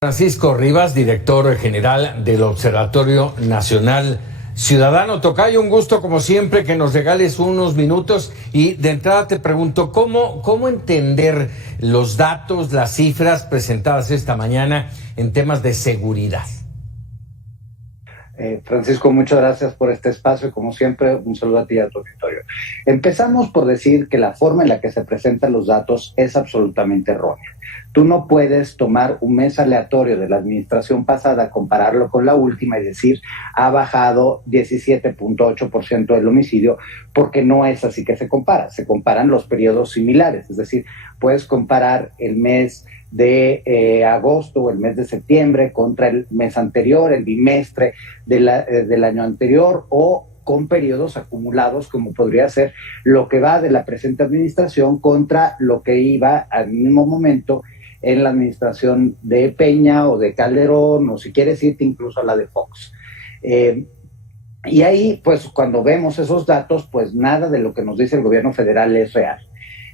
Francisco Rivas, director general del Observatorio Nacional Ciudadano. Tocayo, un gusto como siempre que nos regales unos minutos y de entrada te pregunto, ¿cómo entender los datos, las cifras presentadas esta mañana en temas de seguridad? Francisco, muchas gracias por este espacio y como siempre un saludo a ti y a tu auditorio. Empezamos por decir que la forma en la que se presentan los datos es absolutamente errónea. Tú no puedes tomar un mes aleatorio de la administración pasada, compararlo con la última y decir ha bajado 17.8% del homicidio, porque no es así que se compara. Se comparan los periodos similares, es decir, puedes comparar el mes de agosto o el mes de septiembre contra el mes anterior, el bimestre del año anterior, o con periodos acumulados, como podría ser lo que va de la presente administración contra lo que iba al mismo momento en la administración de Peña o de Calderón, o si quieres irte incluso a la de Fox. Y ahí, pues, cuando vemos esos datos, pues nada de lo que nos dice el gobierno federal es real.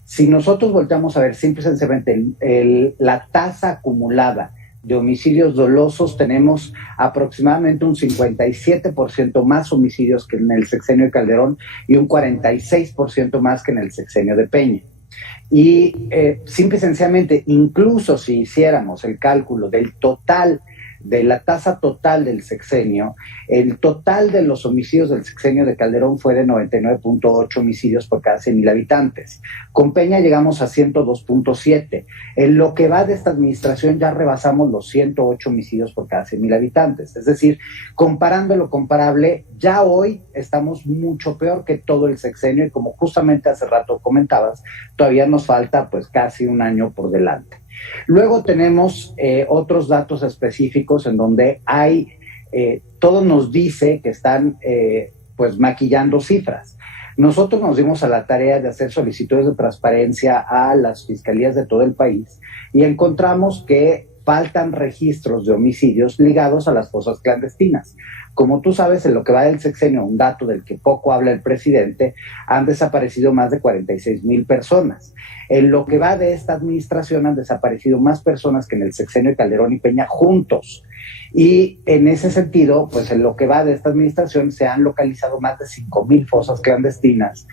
Si nosotros volteamos a ver simple y sencillamente la tasa acumulada de homicidios dolosos, tenemos aproximadamente un 57% más homicidios que en el sexenio de Calderón y un 46% más que en el sexenio de Peña. Y simple y sencillamente, incluso si hiciéramos el cálculo del total, de la tasa total del sexenio, el total de los homicidios del sexenio de Calderón fue de 99.8 homicidios por cada 100,000 habitantes. Con Peña llegamos a 102.7. En lo que va de esta administración ya rebasamos los 108 homicidios por cada 100,000 habitantes. Es decir, comparando lo comparable, ya hoy estamos mucho peor que todo el sexenio y como justamente hace rato comentabas, todavía nos falta pues casi un año por delante. Luego tenemos otros datos específicos en donde hay, todo nos dice que están pues maquillando cifras. Nosotros nos dimos a la tarea de hacer solicitudes de transparencia a las fiscalías de todo el país y encontramos que faltan registros de homicidios ligados a las fosas clandestinas. Como tú sabes, en lo que va del sexenio, un dato del que poco habla el presidente, han desaparecido más de 46,000 personas. En lo que va de esta administración han desaparecido más personas que en el sexenio de Calderón y Peña juntos. Y en ese sentido, pues en lo que va de esta administración se han localizado más de 5,000 fosas clandestinas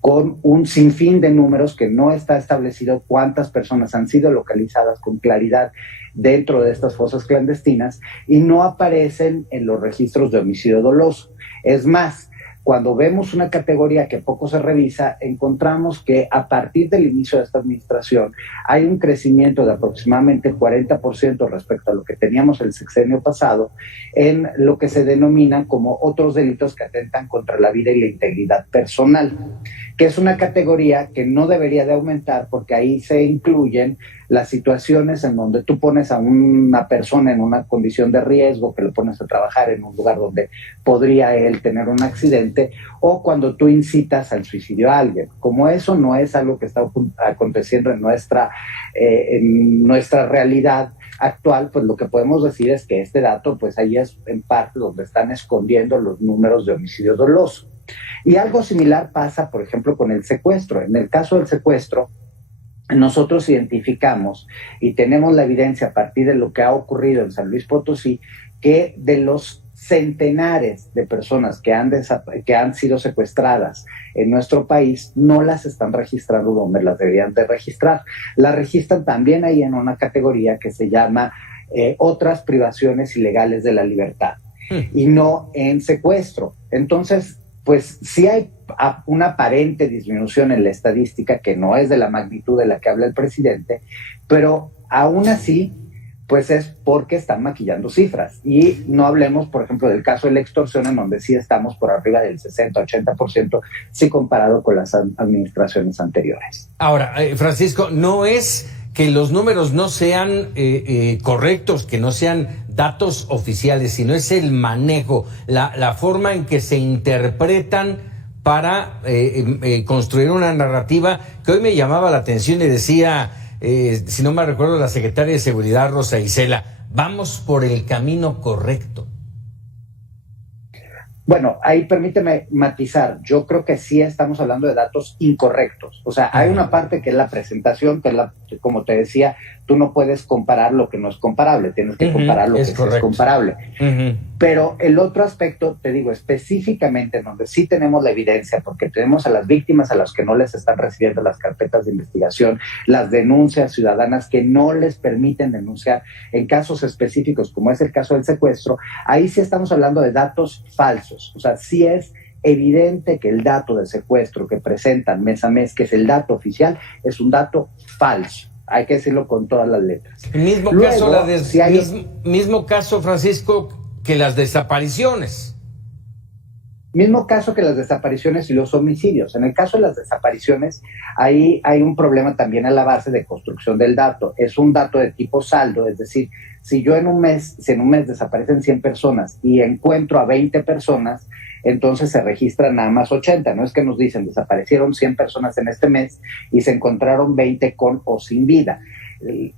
con un sinfín de números que no está establecido cuántas personas han sido localizadas con claridad dentro de estas fosas clandestinas y no aparecen en los registros de homicidio doloso. Es más, cuando vemos una categoría que poco se revisa, encontramos que a partir del inicio de esta administración hay un crecimiento de aproximadamente 40% respecto a lo que teníamos el sexenio pasado en lo que se denomina como otros delitos que atentan contra la vida y la integridad personal, que es una categoría que no debería de aumentar porque ahí se incluyen las situaciones en donde tú pones a una persona en una condición de riesgo, que lo pones a trabajar en un lugar donde podría él tener un accidente, o cuando tú incitas al suicidio a alguien. Como eso no es algo que está aconteciendo en nuestra realidad actual, pues lo que podemos decir es que este dato, pues ahí es en parte donde están escondiendo los números de homicidio doloso. Y algo similar pasa, por ejemplo, con el secuestro. En el caso del secuestro, nosotros identificamos y tenemos la evidencia a partir de lo que ha ocurrido en San Luis Potosí, que de los centenares de personas que han sido secuestradas en nuestro país, no las están registrando donde las deberían de registrar. Las registran también ahí en una categoría que se llama otras privaciones ilegales de la libertad y no en secuestro. Entonces, pues sí hay una aparente disminución en la estadística que no es de la magnitud de la que habla el presidente, pero aún así, pues es porque están maquillando cifras. Y no hablemos, por ejemplo, del caso de la extorsión, en donde sí estamos por arriba del 60-80%, si comparado con las administraciones anteriores. Ahora, Francisco, no es que los números no sean correctos, que no sean datos oficiales, sino es el manejo, la forma en que se interpretan para construir una narrativa que hoy me llamaba la atención y decía, si no me recuerdo, la secretaria de Seguridad, Rosa Isela, vamos por el camino correcto. Bueno, ahí permíteme matizar. Yo creo que sí estamos hablando de datos incorrectos. O sea, hay una parte que es la presentación, que es la como te decía, tú no puedes comparar lo que no es comparable, tienes que comparar lo que sí es comparable. Pero el otro aspecto, te digo, específicamente donde sí tenemos la evidencia, porque tenemos a las víctimas a las que no les están recibiendo las carpetas de investigación, las denuncias ciudadanas que no les permiten denunciar en casos específicos, como es el caso del secuestro, ahí sí estamos hablando de datos falsos. O sea, sí es evidente que el dato de secuestro que presentan mes a mes, que es el dato oficial, es un dato falso. Hay que decirlo con todas las letras. Mismo caso, Francisco, que las desapariciones. Mismo caso que las desapariciones y los homicidios. En el caso de las desapariciones, ahí hay un problema también a la base de construcción del dato. Es un dato de tipo saldo, es decir, si en un mes desaparecen 100 personas y encuentro a 20 personas, entonces se registran nada más 80. No es que nos dicen desaparecieron 100 personas en este mes y se encontraron 20 con o sin vida.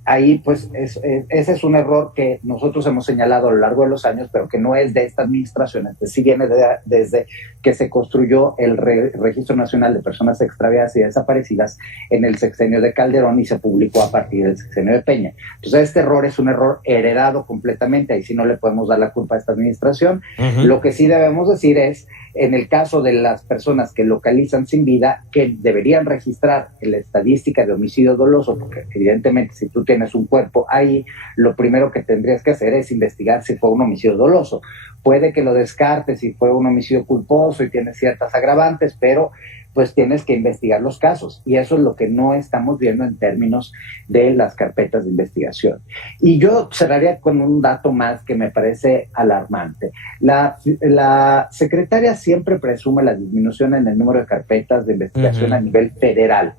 Ahí pues ese es un error que nosotros hemos señalado a lo largo de los años, pero que no es de esta administración, sí viene desde que se construyó el Registro Nacional de Personas Extraviadas y Desaparecidas en el sexenio de Calderón y se publicó a partir del sexenio de Peña. Entonces este error es un error heredado completamente, ahí sí no le podemos dar la culpa a esta administración. Lo que sí debemos decir es, en el caso de las personas que localizan sin vida, que deberían registrar en la estadística de homicidio doloso, porque evidentemente si tú tienes un cuerpo ahí, lo primero que tendrías que hacer es investigar si fue un homicidio doloso. Puede que lo descartes si fue un homicidio culposo y tiene ciertas agravantes, pero pues tienes que investigar los casos, y eso es lo que no estamos viendo en términos de las carpetas de investigación. Y yo cerraría con un dato más que me parece alarmante. La secretaria siempre presume la disminución en el número de carpetas de investigación a nivel federal,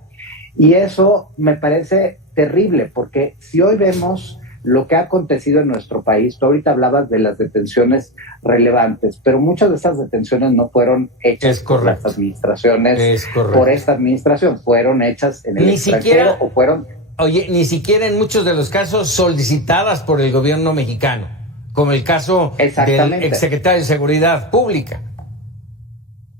y eso me parece terrible, porque si hoy vemos lo que ha acontecido en nuestro país, tú ahorita hablabas de las detenciones relevantes, pero muchas de esas detenciones no fueron hechas por las administraciones, por esta administración, fueron hechas en el extranjero o fueron... Oye, ni siquiera en muchos de los casos solicitadas por el gobierno mexicano, como el caso del exsecretario de Seguridad Pública.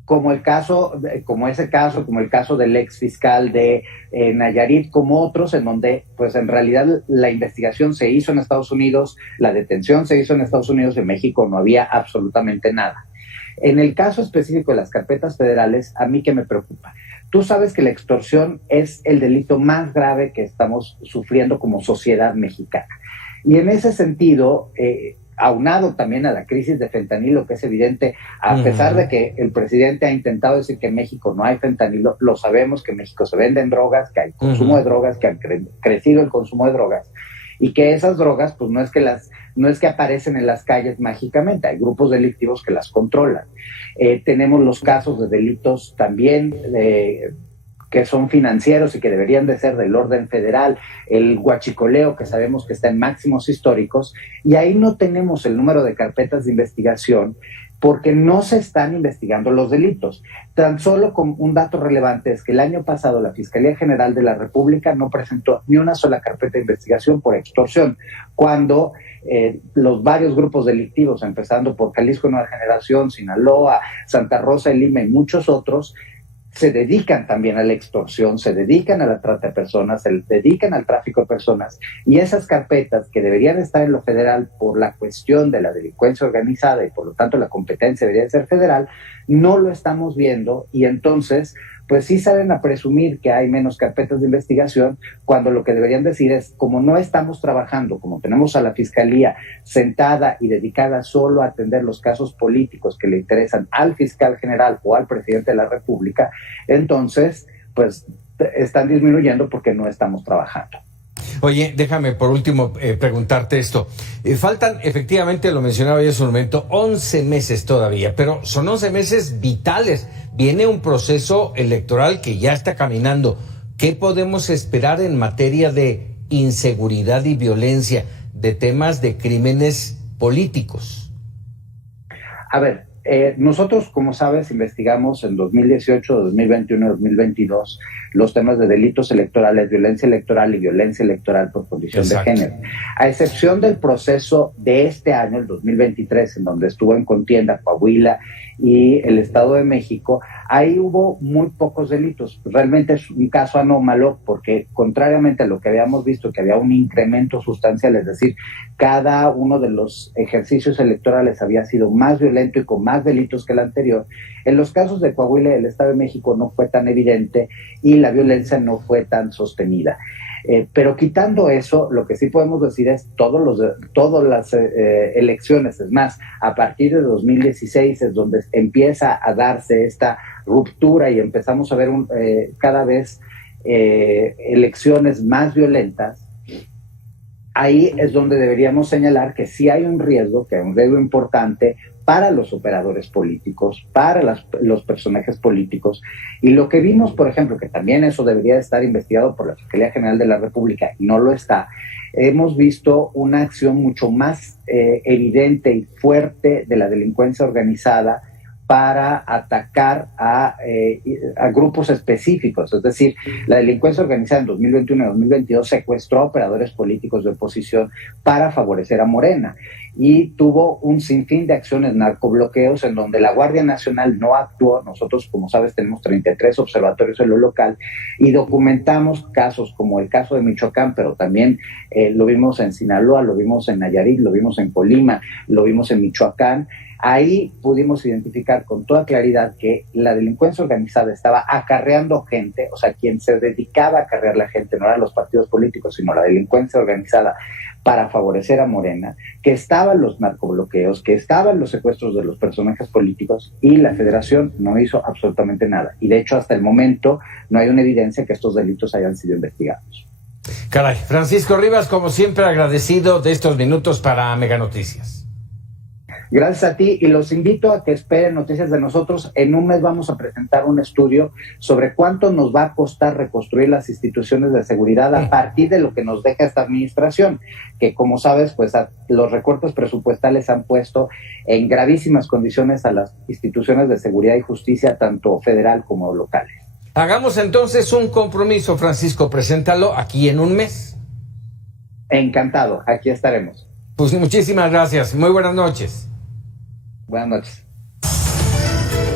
Como el caso del ex fiscal de Nayarit, como otros, en donde pues en realidad la investigación se hizo en Estados Unidos, la detención se hizo en Estados Unidos, en México no había absolutamente nada. En el caso específico de las carpetas federales, a mí que me preocupa. Tú sabes que la extorsión es el delito más grave que estamos sufriendo como sociedad mexicana. Y en ese sentido, aunado también a la crisis de fentanilo, que es evidente, a pesar de que el presidente ha intentado decir que en México no hay fentanilo, lo sabemos que en México se venden drogas, que hay consumo de drogas, que han crecido el consumo de drogas, y que esas drogas, pues no es que aparecen en las calles mágicamente, hay grupos delictivos que las controlan. Tenemos los casos de delitos también que son financieros y que deberían de ser del orden federal, el huachicoleo, que sabemos que está en máximos históricos, y ahí no tenemos el número de carpetas de investigación porque no se están investigando los delitos. Tan solo con un dato relevante es que el año pasado la Fiscalía General de la República no presentó ni una sola carpeta de investigación por extorsión, cuando los varios grupos delictivos, empezando por Jalisco Nueva Generación, Sinaloa, Santa Rosa de Lima y muchos otros, se dedican también a la extorsión, se dedican a la trata de personas, se dedican al tráfico de personas, y esas carpetas que deberían estar en lo federal por la cuestión de la delincuencia organizada y por lo tanto la competencia debería ser federal, no lo estamos viendo, y entonces pues sí salen a presumir que hay menos carpetas de investigación, cuando lo que deberían decir es, como no estamos trabajando, como tenemos a la Fiscalía sentada y dedicada solo a atender los casos políticos que le interesan al fiscal general o al presidente de la República, entonces pues están disminuyendo porque no estamos trabajando. Oye, déjame por último preguntarte esto. Faltan, efectivamente, lo mencionaba yo hace un momento, 11 meses todavía, pero son 11 meses vitales. Viene un proceso electoral que ya está caminando. ¿Qué podemos esperar en materia de inseguridad y violencia, de temas de crímenes políticos? A ver, nosotros, como sabes, investigamos en 2018, 2021 y 2022 los temas de delitos electorales, violencia electoral y violencia electoral por condición de género. A excepción del proceso de este año, el 2023, en donde estuvo en contienda Coahuila y el Estado de México, ahí hubo muy pocos delitos. Realmente es un caso anómalo porque, contrariamente a lo que habíamos visto, que había un incremento sustancial, es decir, cada uno de los ejercicios electorales había sido más violento y con más delitos que el anterior. En los casos de Coahuila y el Estado de México no fue tan evidente y la violencia no fue tan sostenida. Pero quitando eso, lo que sí podemos decir es todas las elecciones, es más, a partir de 2016 es donde empieza a darse esta ruptura y empezamos a ver cada vez elecciones más violentas. Ahí es donde deberíamos señalar que sí hay un riesgo, que hay un riesgo importante para los operadores políticos, para los personajes políticos. Y lo que vimos, por ejemplo, que también eso debería estar investigado por la Fiscalía General de la República y no lo está, hemos visto una acción mucho más evidente y fuerte de la delincuencia organizada para atacar a grupos específicos. Es decir, la delincuencia organizada en 2021 y 2022 secuestró a operadores políticos de oposición para favorecer a Morena y tuvo un sinfín de acciones narcobloqueos en donde la Guardia Nacional no actuó. Nosotros, como sabes, tenemos 33 observatorios en lo local y documentamos casos como el caso de Michoacán, pero también lo vimos en Sinaloa, lo vimos en Nayarit, lo vimos en Colima, lo vimos en Michoacán. Ahí pudimos identificar con toda claridad que la delincuencia organizada estaba acarreando gente, o sea, quien se dedicaba a acarrear la gente no eran los partidos políticos, sino la delincuencia organizada para favorecer a Morena, que estaban los narcobloqueos, que estaban los secuestros de los personajes políticos y la Federación no hizo absolutamente nada. Y de hecho, hasta el momento no hay una evidencia que estos delitos hayan sido investigados. Caray, Francisco Rivas, como siempre, agradecido de estos minutos para Mega Noticias. Gracias a ti y los invito a que esperen noticias de nosotros. En un mes vamos a presentar un estudio sobre cuánto nos va a costar reconstruir las instituciones de seguridad a partir de lo que nos deja esta administración, que como sabes, pues los recortes presupuestales han puesto en gravísimas condiciones a las instituciones de seguridad y justicia, tanto federal como locales. Hagamos entonces un compromiso, Francisco, preséntalo aquí en un mes. Encantado, aquí estaremos. Pues muchísimas gracias, muy buenas noches. Buenas noches.